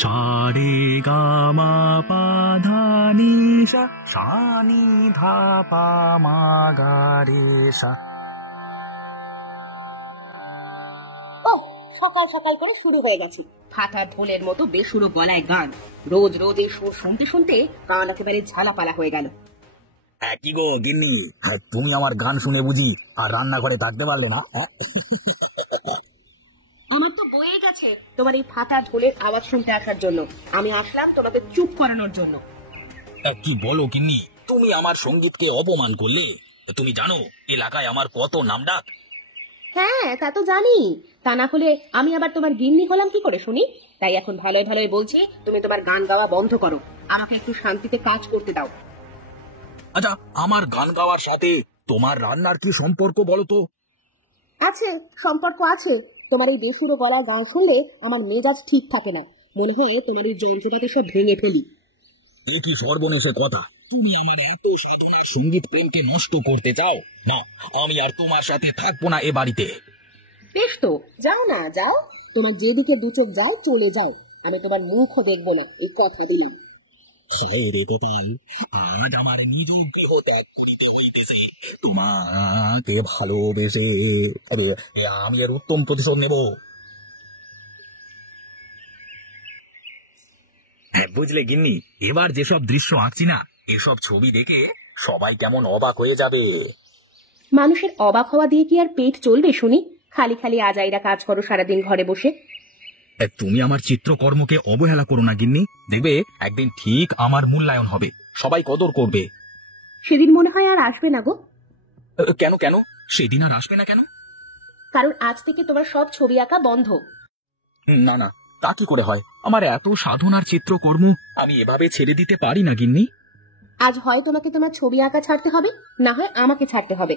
সা রে গা মা পা ধা নি সা, সা নি ধা পা মা গা রে সা। সকাল সকাল করে শুরু হয়ে গেছে ফাটা ঢোলের মতো বেসুরো গলায় গান। রোজ রোজ এই সুর শুনতে শুনতে কান একেবারে ঝালাপালা হয়ে গেল। কি গো গিন্নি, তুমি আমার গান শুনে বুঝি আর রান্নাঘরে থাকতে পারলে না? আমার তো বয়ে গেছে তোমার এই ফাটা ঢোলের আওয়াজ শুনতে আসার জন্য। আমি আসলাম তোমাকে চুপ করানোর জন্য। কি বলো গিন্নি, তুমি আমার সঙ্গীতকে অপমান করলে? তুমি জানো এলাকায় আমার কত নামডাক? হ্যাঁ তা তো জানি, তা না হলে আমি আবার তোমার গিন্নি হলাম কি করে শুনি? তাই এখন ভালোই ভালোই বলছি, তুমি তোমার গান গাওয়া বন্ধ করো, আমাকে একটু শান্তিতে কাজ করতে দাও। আচ্ছা, আমার গান গাওয়ার সাথে তোমার রান্নার কি সম্পর্ক বলো তো? আছে, সম্পর্ক আছে। তোমার এই বেসুরো গলা গান শুনলে আমার মেজাজ ঠিক থাকে না, মনে হয় তোমার এই যন্ত্রটাতে সব ভেঙে ফেলি। এ কি সর্বনেশে কথা! তুমি আমার এত সাধনার সঙ্গীত প্রেমকে নষ্ট করতে চাও? না, আমি আর তোমার সাথে থাকবো না এ বাড়িতে। বেশ তো, যাও না যাও, তোমার যেদিকে দু চোখ যায় চলে যাও, আমি তোমার মুখও দেখবো না, এই কথা দিলাম। রে গোপাল, আজ আমার নিজ দেহ ত্যাগ করিতে হইতেছে তোমাকে ভালোবেসে। আমি এর উত্তম প্রতিশোধ নেব। বুঝলে গিন্নি, এবার যেসব দৃশ্য আঁকছি না, এসব ছবি দেখে সবাই কেমন অবাক হয়ে যাবে। মানুষের অবাক হওয়া দিয়ে কি আর পেট চলবে শুনি? খালি খালি আজাইরা কাজ করো সারাদিন ঘরে বসে। তুমি আমার চিত্রকর্মকে অবহেলা করো না গিন্নি, দেখবে একদিন ঠিক আমার মূল্যায়ন হবে, সবাই কদর করবে। সেদিন মনে হয় আর আসবে না গো। কেন কেন সেদিন আর আসবে না কেন? কারণ আজ থেকে তোমার সব ছবি আঁকা বন্ধ। না না, তা কি করে হয়? আমার এত সাধনার চিত্রকর্ম আমি এভাবে ছেড়ে দিতে পারি না গিন্নি। আজ হয় তোমাকে তোমার ছবি আঁকা ছাড়তে হবে, না হয় আমাকে ছাড়তে হবে।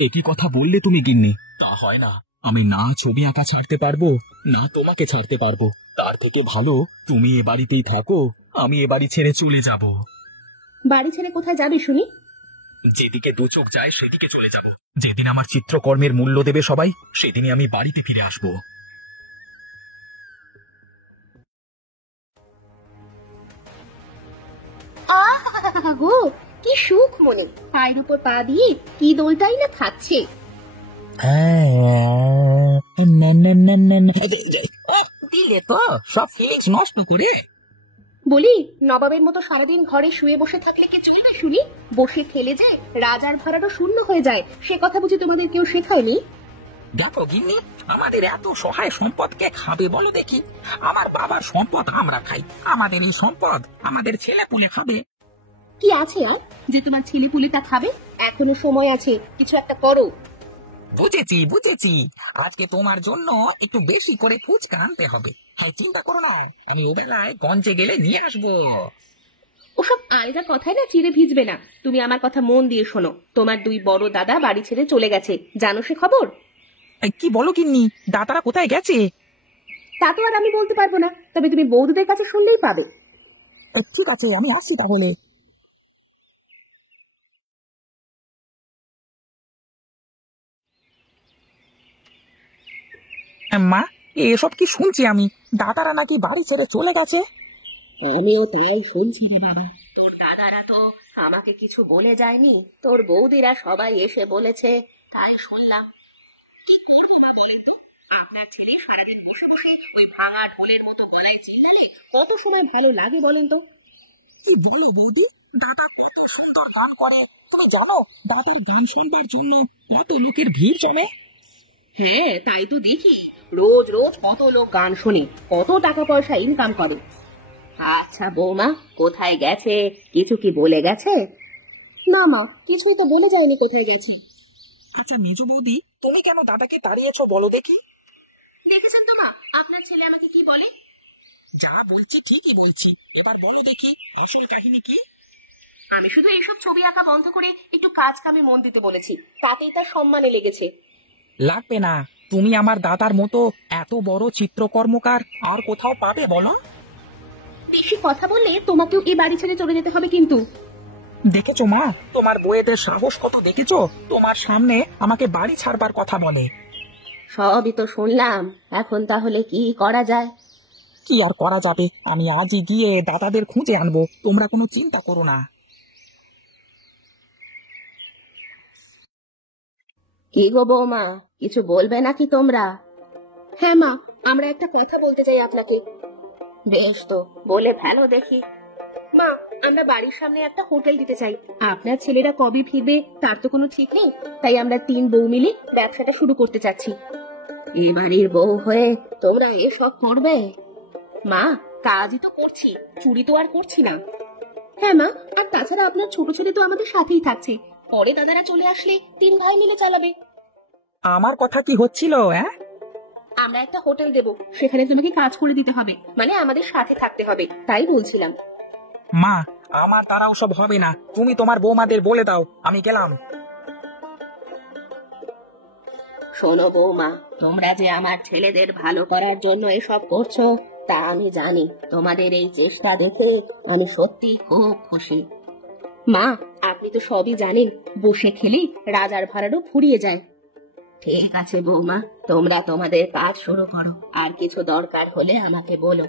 একই কথা বললে তুমি গিন্নি, তা হয় না। আমি না ছবি আঁকা ছাড়তে পারবো, না তোমাকে ছাড়তে পারবো। তার থেকে ভালো তুমি এ বাড়িতেই থাকো, আমি এ বাড়ি ছেড়ে চলে যাব। বাড়ি ছেড়ে কোথায় যাবে শুনি? যেদিকে দু চোখ যায় সেদিকে চলে যাব। যেদিন আমার চিত্রকর্মের মূল্য দেবে সবাই, সেদিনই আমি বাড়িতে ফিরে আসবো। গো, কি সুখ মনে, পায়ের উপর পা দিয়ে কি দোলটাই না খাচ্ছে। দিলে তো সব ফিলিংস নষ্ট করে। বলি, নবাবের মতো সারাদিন ঘরে শুয়ে বসে থাকলে কি চলবে শুনি? বসে খেলে যে রাজার ভাড়াটা শূন্য হয়ে যায়, সে কথা বুঝি তোমাদের কেউ শেখায়নি? দেখো গিন্নি, আমাদের এত সহায় সম্পদ কে খাবে বলো দেখি? আমার বাবার সম্পদ আমরা খাই, আমাদের এই সম্পদ আমাদের ছেলে পুলে খাবে। কি আছে আর যে তোমার ছেলে পুলেটা খাবে? এখনো সময় আছে, কিছু একটা করো। বুঝেছি বুঝেছি, আজকে তোমার জন্য একটু বেশি করে ফুচকা আনতে হবে। হ্যাঁ, চিন্তা করো না, আমি ওবেলায় গঞ্জে গেলে নিয়ে আসবো। ওসব আলগা কথায় না চিড়ে ভিজবে না। তুমি আমার কথা মন দিয়ে শোনো, তোমার দুই বড় দাদা বাড়ি ছেড়ে চলে গেছে, জানো সে খবর? কি বলো গিন্নি, দাদারা কোথায় গেছে? তা তো আর আমি বলতে পারবো না, তবে তুমি বৌদিদের কাছে শুনলেই পাবে। ঠিক আছে, আমি আসছি তাহলে। মা, এসব কি শুনছি আমি? দাদারা নাকি বাড়ি ছেড়ে চলে গেছে? আমিও তাই শুনছি রে বাবা। তোর দাদারা তো আমাকে কিছু বলে যায়নি, তোর বৌদিরা সবাই এসে বলেছে, তাই শুনলাম। কি করবো না বলেন তো? আপনার ছেলে সারাদিন বসে বসে ওই ভাঙা ঢোলের মতো গলায় চিল্লালে কত সময় ভালো লাগে বলেন তো? কি বলো বৌদি, দাদা কত সুন্দর গান করে। তুমি জানো দাদার গান শুনবার জন্য কত লোকের ভিড় জমে? হ্যাঁ তাই তো দেখি, রোজ রোজ কত লোক গান শোনে, কত টাকা পয়সা ইনকাম করে। আচ্ছা বৌমা, কোথায় গেছে, কিছু কি বলে গেছে? না মা, কিছুই তো বলে যায়নি কোথায় গেছে। আচ্ছা মেজ বৌদি, তুমি কেন দাদাকে তাড়িয়েছো বলো দেখি? দেখেছেন তো মা, আপনার ছেলে আমাকে কি বলে? যা বলছি ঠিকই বলছি, এবার বলো দেখি আসল কাহিনী কি? আমি শুধু এইসব ছবি আঁকা বন্ধ করে একটু কাজ কামে মন দিতে বলেছি, তাতেই তার সম্মানে লেগেছে। লাগবে না, তুমি আমার দাদার মতো এত বড় চিত্রকর্মকার আর কোথাও পাবে বলো? বেশি কথা বললে তোমাকেও এই বাড়ি ছেড়ে চলে যেতে হবে কিন্তু। দেখেছো মা, তোমার বউয়েদের সাহস কত দেখেছো? তোমার সামনে আমাকে বাড়ি ছাড়বার কথা বলে। সবই তো শুনলাম, এখন তাহলে কি করা যায়? কি আর করা যাবে, আমি আজই গিয়ে দাদাদের খুঁজে আনবো, তোমরা কোনো চিন্তা করো না। কি গো বৌমা, কিছু বলবে নাকি তোমরা? হ্যাঁ মা, আমরা একটা কথা বলতে চাই আপনাকে। বেশ তো, বলে ফেলো দেখি। মা, আমরা বাড়ির সামনে একটা হোটেল দিতে চাই। আপনার ছেলেরা কবে ফিরবে তার তো কোনো ঠিক নেই, তাই আমরা 3 বউ মিলে ব্যবসাটা শুরু করতে চাচ্ছি। এ বাড়ির বউ হয়ে তোমরা এসব করবে? মা, কাজই তো করছি, চুরি তো আর করছি না। হ্যাঁ মা, আর তাছাড়া আপনার ছোট ছেলে তো আমাদের সাথেই থাকছে, পরে দাদারা চলে আসলে 3 ভাই মিলে চালাবে। আমার কথা কি হচ্ছিল? আমরা একটা হোটেল দেব, সেখানে তোমাকে কাজ করে দিতে হবে, মানে আমাদের সাথে থাকতে হবে, তাই বলছিলাম। মা, আমার দ্বারা ওসব হবে না, তুমি তোমার বৌমাদের বলে দাও, আমি গেলাম। শোনো বৌমা, তোমরা যে আমার ছেলেদের ভালো করার জন্য এসব করছো তা আমি জানি। তোমাদের এই চেষ্টা দেখে আমি সত্যি খুব খুশি। মা, আপনি তো সবই জানেন, বসে খেলেই রাজার ভাড়ারও ফুরিয়ে যায়। ঠিক আছে বৌমা, তোমরা তোমাদের কাজ শুরু করো, আর কিছু দরকার হলে আমাকে বলো।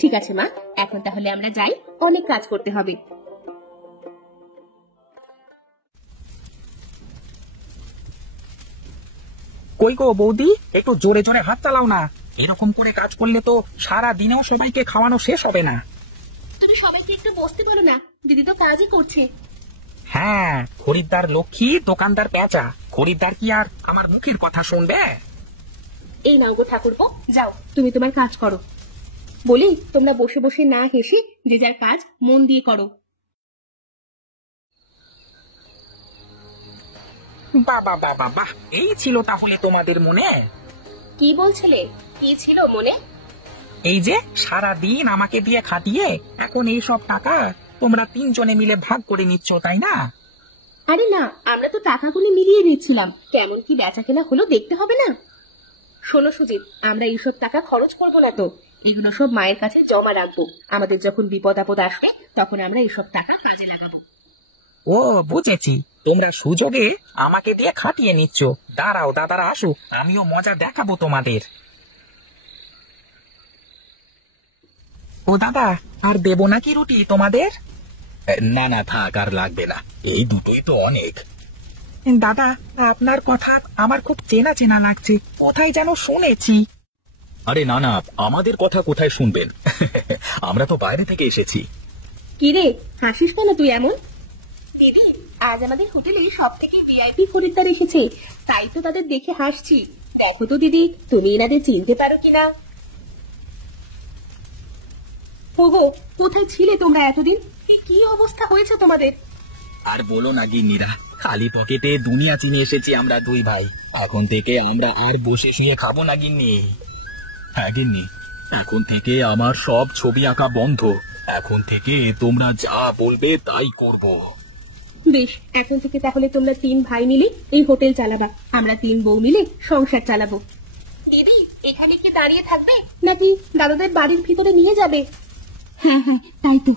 ঠিক আছে মা, এখন তাহলে আমরা যাই, অনেক কাজ করতে হবে। কই গো বৌদি, একটু জোরে জোরে হাত চালাও না, এরকম করে কাজ করলে তো সারা দিনেও সবাইকে খাওয়ানো শেষ হবে না। তুমি সবাইকে একটু বসতে পারো না, দিদি তো কাজই করছে। হ্যাঁ, খরিদ্দার লক্ষ্মী, দোকানদার পেঁচা, খরিদ্দার কি আর আমার মুখের কথা শুনবে? এই নাও গো ঠাকুরপো, যাও তুমি তোমার কাজ করো। বলি, তোমরা বসে বসে না হেসে যে যার কাজ মন দিয়ে করো। বাবা বাবা বাহ, এই ছিল তাহলে তোমাদের মনে? কি বলছিলে? কি ছিল মনে? এই যে সারা দিন আমাকে দিয়ে খাটিয়ে এখন এই সব টাকা তোমরা 3 জনে মিলে ভাগ করে নিচ্ছ, তাই না? আরে না, আমরা তো টাকাগুলো মিলিয়ে নিচ্ছিলাম, কেমন কি বেচা কেনা হলো দেখতে হবে না। শোনো সুজিত, আমরা এইসব টাকা খরচ করবো না তো, এগুলো সব মায়ের কাছে জমা রাখবো। আমাদের যখন বিপদ আপদ আসবে তখন আমরা এইসব টাকা কাজে লাগাবো। ও বুঝেছি, তোমরা সুযোগে আমাকে দিয়ে খাটিয়ে নিচ্ছ। দাঁড়াও, দাদারা আসুক, আমিও মজা দেখাবো তোমাদের। ও দাদা, আর দেবো নাকি রুটি তোমাদের? না না, থাক, আর লাগবে না, এই দুটোই তো অনেক। দাদা, আপনার কথা আমার খুব চেনা চেনা লাগছে, কোথায় যেন শুনেছি। আরে না না, আমাদের কথা কোথায় শুনবেন? আমরা তো বাইরে থেকে এসেছি। কি রে, হাসিস কেন তুই এমন? দিদি, আজ আমাদের হোটেলে সব থেকে ভিআইপি খরিদ্দার এসেছে, তাই তো তাদের দেখে হাসছি। দেখো তো দিদি, তুমি এনাদের চিনতে পারো কিনা। ওগো, কোথায় ছিলে তোমরা এতদিন? কি অবস্থা হয়েছে তোমাদের? আর বলো না গিন্নিরা, খালি পকেটে দুনিয়া চিনে এসেছি আমরা 2 ভাই। এখন থেকে আমরা আর বসে শুয়ে খাবো না গিন্নি। হ্যাঁ গিন্নি, এখন থেকে আমার সব ছবি আঁকা বন্ধ। এখন থেকে তোমরা যা বলবে তাই করব। বেশ, এখন থেকে তাহলে তোমরা 3 ভাই মিলে এই হোটেল চালাবা, আমরা 3 বউ মিলে সংসার চালাবো। দিদি, এখানে কি দাঁড়িয়ে থাকবে নাকি দাদাদের বাড়ির ভিতরে নিয়ে যাবে? হ্যাঁ হ্যাঁ, তাই তো।